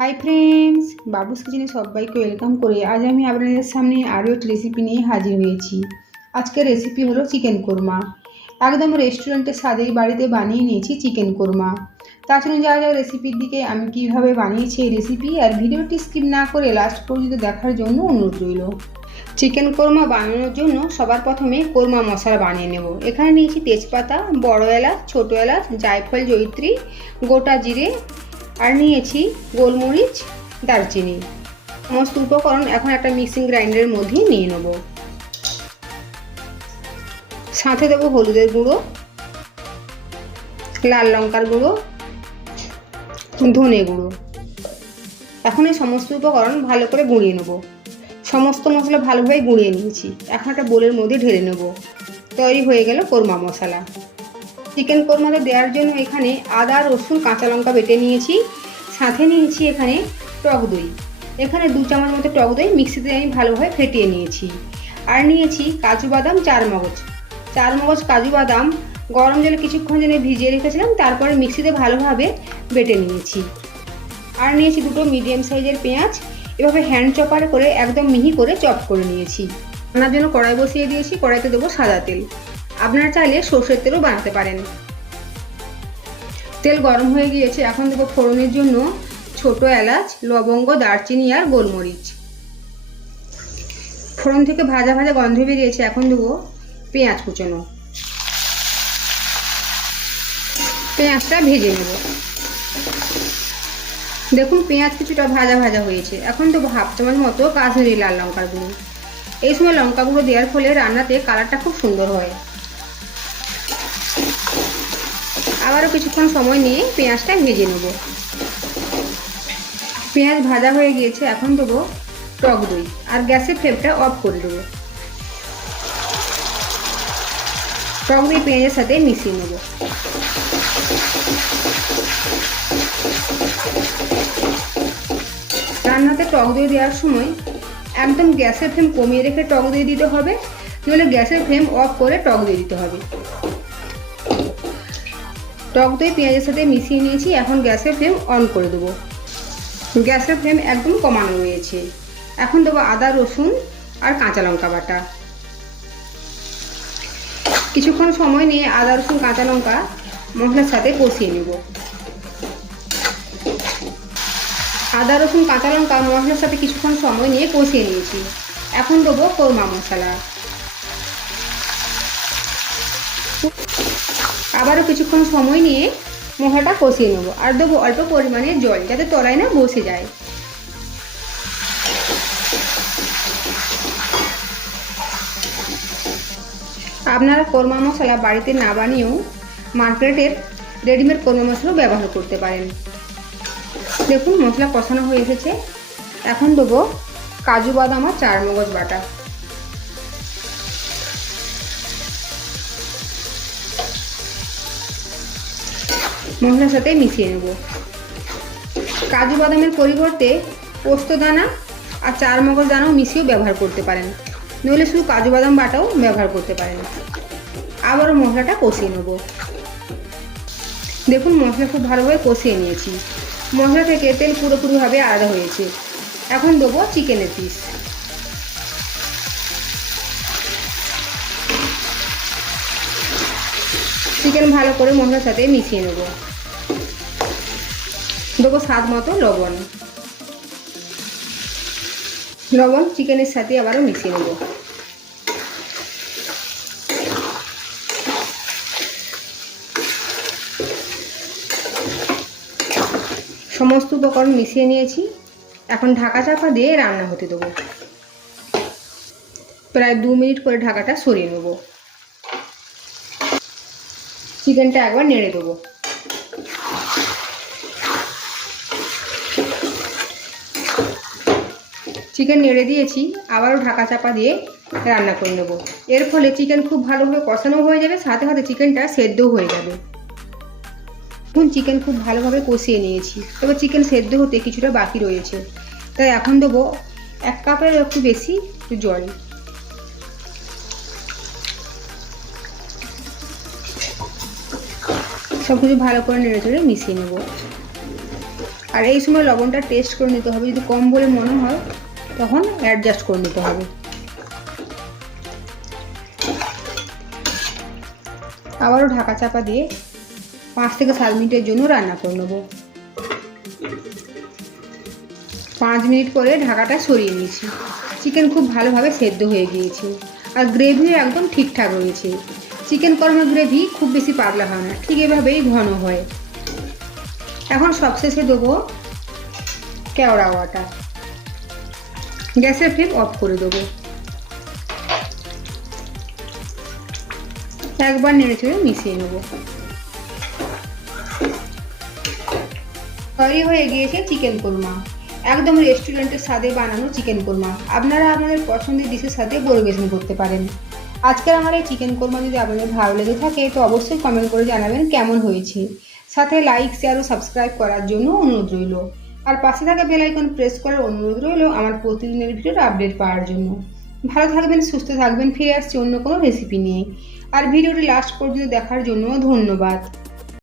Hi friends, বাবুস কিচেনে সবাইকে welcome করে আজ আমি আপনাদের সামনে আরও একটি রেসিপি নিয়ে হাজির হয়েছি। আজকের রেসিপি হলো চিকেন কোরমা। একদম রেস্টুরেন্টের স্বাদেই বাড়িতে বানিয়ে নিয়েছি চিকেন কোরমা। তাছাড়া যাওয়া যাওয়া রেসিপির দিকে আমি কীভাবে বানিয়েছি এই রেসিপি আর ভিডিওটি স্কিপ না করে লাস্ট পর্যন্ত দেখার জন্য অনুরোধ রইল। চিকেন কোরমা বানানোর জন্য সবার প্রথমে কোরমা মশলা বানিয়ে নেব। এখানে নিয়েছি তেজপাতা, বড় এলাচ, ছোটো এলাচ, জায়ফল, জয়িত্রী, গোটা জিরে আর নিয়েছি গোলমরিচ, দারচিনি। সমস্ত উপকরণ এখন একটা মিক্সিং গ্রাইন্ডারের মধ্যে নিয়ে নেব। সাথে দেবো হলুদের গুঁড়ো, লাল লঙ্কার গুঁড়ো, ধনে গুঁড়ো। এখন এই সমস্ত উপকরণ ভালো করে গুঁড়িয়ে নেব। সমস্ত মশলা ভালোভাবে গুঁড়িয়ে নিয়েছি। এখন একটা বোলের মধ্যে ঢেলে নেব। তৈরি হয়ে গেল কোরমা মশলা। চিকেন কোরমাতে দেওয়ার জন্য এখানে আদা, রসুন, কাঁচা লঙ্কা বেটে নিয়েছি। সাথে নিয়েছি এখানে টক দই। এখানে 2 চামচ মতো টক দই মিক্সিতে আমি ভালোভাবে ফেটিয়ে নিয়েছি। আর নিয়েছি কাজু বাদাম, 4 মগজ কাজু বাদাম গরম জলে কিছুক্ষণ জন্য ভিজিয়ে রেখেছিলাম, তারপরে মিক্সিতে ভালোভাবে বেটে নিয়েছি। আর নিয়েছি 2টো মিডিয়াম সাইজের পেঁয়াজ, এভাবে হ্যান্ড চপার করে একদম মিহি করে চপ করে নিয়েছি। রান্নার জন্য কড়াই বসিয়ে দিয়েছি। কড়াইতে দেবো সাদা তেল। আপনারা চাইলে সর্ষের তেলও বানাতে পারেন। তেল গরম হয়ে গিয়েছে। এখন দেবো ফোড়নের জন্য ছোট এলাচ, লবঙ্গ, দারচিনি আর গোলমরিচ। ফোড়ন থেকে ভাজা ভাজা গন্ধ বেরিয়েছে। এখন দেবো পেঁয়াজ কুচনো। পেঁয়াজটা ভেজে নেব। দেখুন পেঁয়াজ কিছুটা ভাজা ভাজা হয়েছে। এখন দেবো 1/2 চামচ মতো কাশ্মীরি লাল লঙ্কার গুঁড়ো। এই সময় লঙ্কা গুঁড়ো দেওয়ার ফলে রান্নাতে কালারটা খুব সুন্দর হয়। আবারও কিছুক্ষণ সময় নিয়ে পেঁয়াজটা ভেজে নেব। পেঁয়াজ ভাজা হয়ে গিয়েছে। এখন দেবো টক দই আর গ্যাসের ফ্লেমটা অফ করে দেবো। টক দই পেঁয়াজের সাথে মিশিয়ে নেব। রান্নাতে টক দই দেওয়ার সময় একদম গ্যাসের ফ্লেম কমিয়ে রেখে টক দই দিতে হবে, নইলে গ্যাসের ফ্লেম অফ করে টক দই দিতে হবে। টক দই পেঁয়াজের সাথে মিশিয়ে নিয়েছি। এখন গ্যাসের ফ্লেম অন করে দেবো। গ্যাসের ফ্লেম একদম কমানো রয়েছে। এখন দেবো আদা, রসুন আর কাঁচা লঙ্কা বাটা। কিছুক্ষণ সময় নিয়ে আদা, রসুন, কাঁচা লঙ্কা মশলার সাথে কষিয়ে নেব। আদা, রসুন, কাঁচা লঙ্কা মশলার সাথে কিছুক্ষণ সময় নিয়ে কষিয়ে নিয়েছি। এখন দেবো কোরমা মশলা। আবারও কিছুক্ষণ সময় নিয়ে মশলাটা কষিয়ে নেব। আর দেবো অল্প পরিমাণে জল, যাতে তলায় না বসে যায়। আপনারা কোরমা মশলা বাড়িতে না বানিয়েও মার্কেটের রেডিমেড কোরমা মশলাও ব্যবহার করতে পারেন। দেখুন মশলা কষানো হয়ে এসেছে। এখন দেবো কাজু বাদাম আর 4 মগজ বাটা। মশলার সাথে মিশিয়ে নেব। কাজু বাদামের পরিবর্তে পোস্ত দানা আর 4 মগজ দানাও মিশিয়েও ব্যবহার করতে পারেন, নইলে শুধু কাজু বাদাম বাটাও ব্যবহার করতে পারেন। আবারও মশলাটা কষিয়ে নেব। দেখুন মশলা খুব ভালোভাবে কষিয়ে নিয়েছি। মশলা থেকে তেল পুরোপুরিভাবে আলাদা হয়েছে। এখন দেবো চিকেনের পিস। চিকেন ভালো করে মশলার সাথে মিশিয়ে নেব। দেবো স্বাদ মতো লবণ। লবণ চিকেনের সাথে আবারও মিশিয়ে নেব। সমস্ত উপকরণ মিশিয়ে নিয়েছি। এখন ঢাকা চাপা দিয়ে রান্না হতে দেবো। প্রায় 2 মিনিট করে ঢাকাটা সরিয়ে নেব। চিকেনটা একবার নেড়ে দেবো। চিকেন নেড়ে দিয়েছি। আবারও ঢাকা চাপা দিয়ে রান্না করে নেব। এর ফলে চিকেন খুব ভালোভাবে কষানো হয়ে যাবে, সাথে সাথে চিকেনটা সেদ্ধও হয়ে যাবে। এখন চিকেন খুব ভালোভাবে কষিয়ে নিয়েছি, তবে চিকেন সেদ্ধ হতে কিছুটা বাকি রয়েছে। তাই এখন দেবো 1 কাপের একটু বেশি জল। সব কিছু ভালো করে নেড়ে চেড়ে মিশিয়ে নেব। আর এই সময় লবণটা টেস্ট করে নিতে হবে, যদি কম বলে মনে হয় তখন অ্যাডজাস্ট করে নিতে হবে। আবারও ঢাকা চাপা দিয়ে 5 থেকে 7 মিনিটের জন্য রান্না করে নেব। 5 মিনিট পরে ঢাকাটা সরিয়ে নিয়েছি। চিকেন খুব ভালোভাবে সেদ্ধ হয়ে গিয়েছে আর গ্রেভিও একদম ঠিকঠাক রয়েছে। চিকেন কর্মার গ্রেভি খুব বেশি পাতলা হয় না, ঠিক এভাবেই ঘন হয়। এখন সবশেষে দেবো কেওড়া ওয়াটার। গ্যাসের ফ্লেম অফ করে দেবো। একবার নেড়েচেড়ে মিশিয়ে নেব। তৈরি হয়ে গিয়েছে চিকেন কোরমা, একদম রেস্টুরেন্টের স্বাদে বানানো চিকেন কোরমা। আপনারা আপনাদের পছন্দের ডিশের সাথে পরিবেশন করতে পারেন। আজকের আমার এই চিকেন কোরমা যদি আপনাদের ভালো লেগে থাকে তো অবশ্যই কমেন্ট করে জানাবেন কেমন হয়েছে। সাথে লাইক, শেয়ার ও সাবস্ক্রাইব করার জন্য অনুরোধ রইল। আর পাশে থাকা বেল আইকন প্রেস করার অনুরোধ রইল আমার প্রতিদিনের ভিডিওর আপডেট পাওয়ার জন্য। ভালো থাকবেন, সুস্থ থাকবেন। ফিরে আসছি অন্য কোনো রেসিপি নিয়ে। আর ভিডিওটি লাস্ট পর্যন্ত দেখার জন্য ধন্যবাদ।